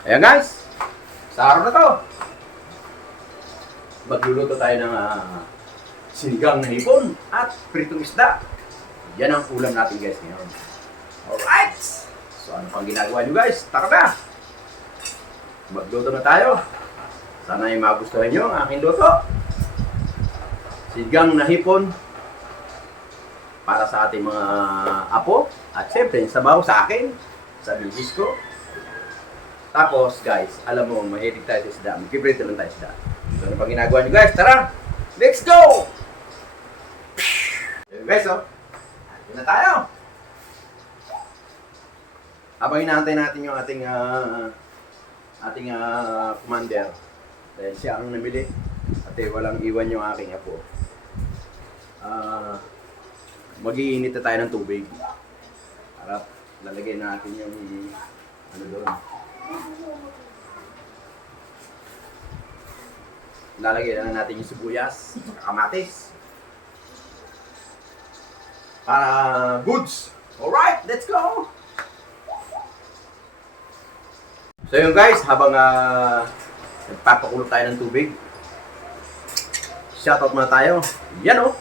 Ayan guys, sa araw na to, magluluto tayo ng sinigang na hipon at pritong isda. Yan ang ulam natin guys ngayon. Alright! So ano pang ginagawa nyo guys? Tara na! Magluto na tayo. Sana ay magustuhan nyo ang aking luto. Sinigang na hipon para sa ating mga apo. At siyempre, sabaw sa akin, sa bisis ko. Tapos guys, alam mo, mahilig tayo sa isda. Magkibrito lang tayo sa isda. So ano pang ginagawa nyo guys? Tara! Let's go! Yung guys, oh. Atin na tayo! Habang inaantay natin yung ating commander. Dahil siya ang namili. At walang iwan yung aking apo. Mag-iinit na tayo ng tubig. Para lalagay natin yung ano doon. Lalagay na natin yung sibuyas, kamatis. Para goods. Alright, let's go! So yun guys, habang nagpapakulo tayo ng tubig, shoutout muna tayo. Yan o!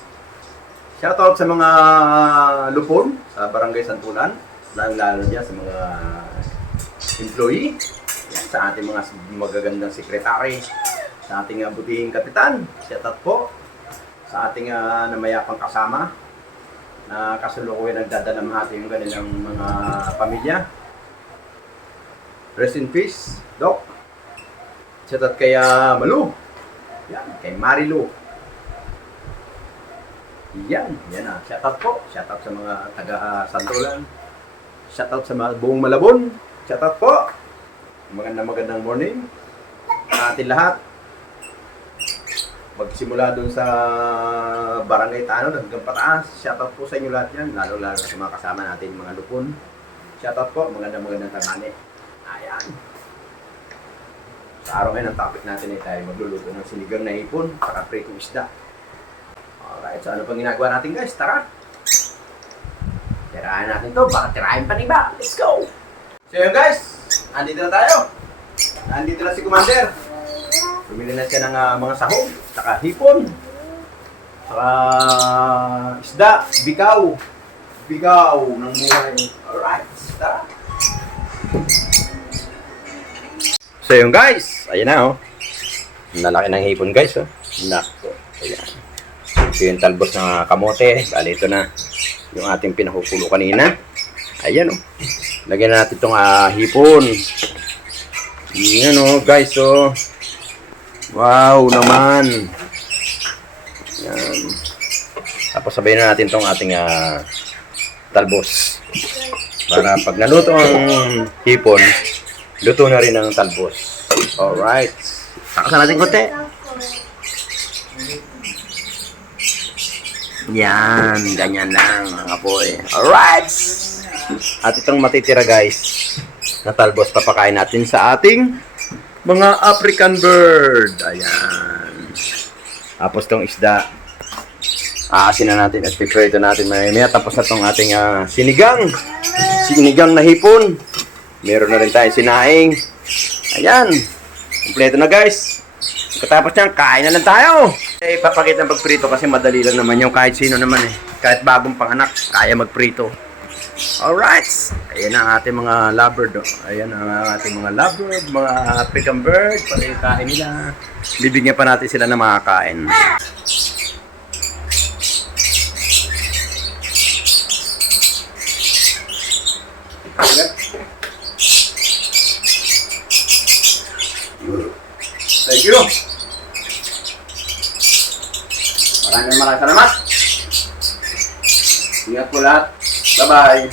Shoutout sa mga lupon sa Barangay Santulan, lalo niya sa mga employee, yan, sa ating mga magagandang sekretary, sa ating butihing kapitan, shoutout po sa ating namayapang kasama na kasalukuyan nagdadalamhati yung kanilang mga pamilya. Rest in peace, Doc. Shoutout kay Malu. Yan, kay Marilu. Yan na. Shoutout po. Shoutout sa mga taga Santulan. Shoutout sa mga buong Malabon. Shoutout po. Magandang morning sa ating lahat. Magsimula dun sa Barangay Tanod hanggang pataas. Shoutout po sa inyo lahat yan. Lalo sa mga kasama natin, mga lupon. Shoutout po. Magandang tanghali. Ayan. Sa araw ngayon, ang topic natin ay tayo magluluto ng sinigang na hipon para pritong isda. Alright, so ano pang ginagawa natin guys? Tara! Tirahin natin to, baka tirahin pa ni ba? Let's go! So yun guys, andito na tayo. Andito na si Commander. Bumili na siya ng mga sahog, saka hipon, saka isda, bikaw. Bikaw ng buhay. Alright, tara! So yun guys, ayan na oh. Nalaki ng hipon guys oh. Nako, ayan. Ito yung talbos ng kamote. Bali ito na yung ating pinakukulo kanina. Ayan oh. Lagyan na natin itong hipon. Ayan oh guys oh. Wow naman. Ayan. Tapos sabayin na natin itong ating talbos. Para pag naluto ang hipon, luto na rin ang talbos. Alright. Sakasan natin konti. Yan. Ganyan lang mga boy. Alright. At itong matitira guys na talbos, papakain natin sa ating mga African bird. Ayan. Tapos itong isda, aasin na natin at piprito natin mamaya. Tapos na itong ating sinigang na hipon. Meron na rin tayo sinaing. Ayan. Kompleto na guys. Katapos niyan, kain na lang tayo. Ipapakita ng pagprito kasi madali lang naman yung kahit sino naman eh. Kahit bagong panganak, kaya magprito. Alright. Ayan ang ating mga lovebird. Ayan ang ating mga lovebird, mga African bird. Para yung kain nila. Bibigyan pa natin sila ng mga kain. Thank you. Maraming salamat. Ingat po lahat. Bye-bye.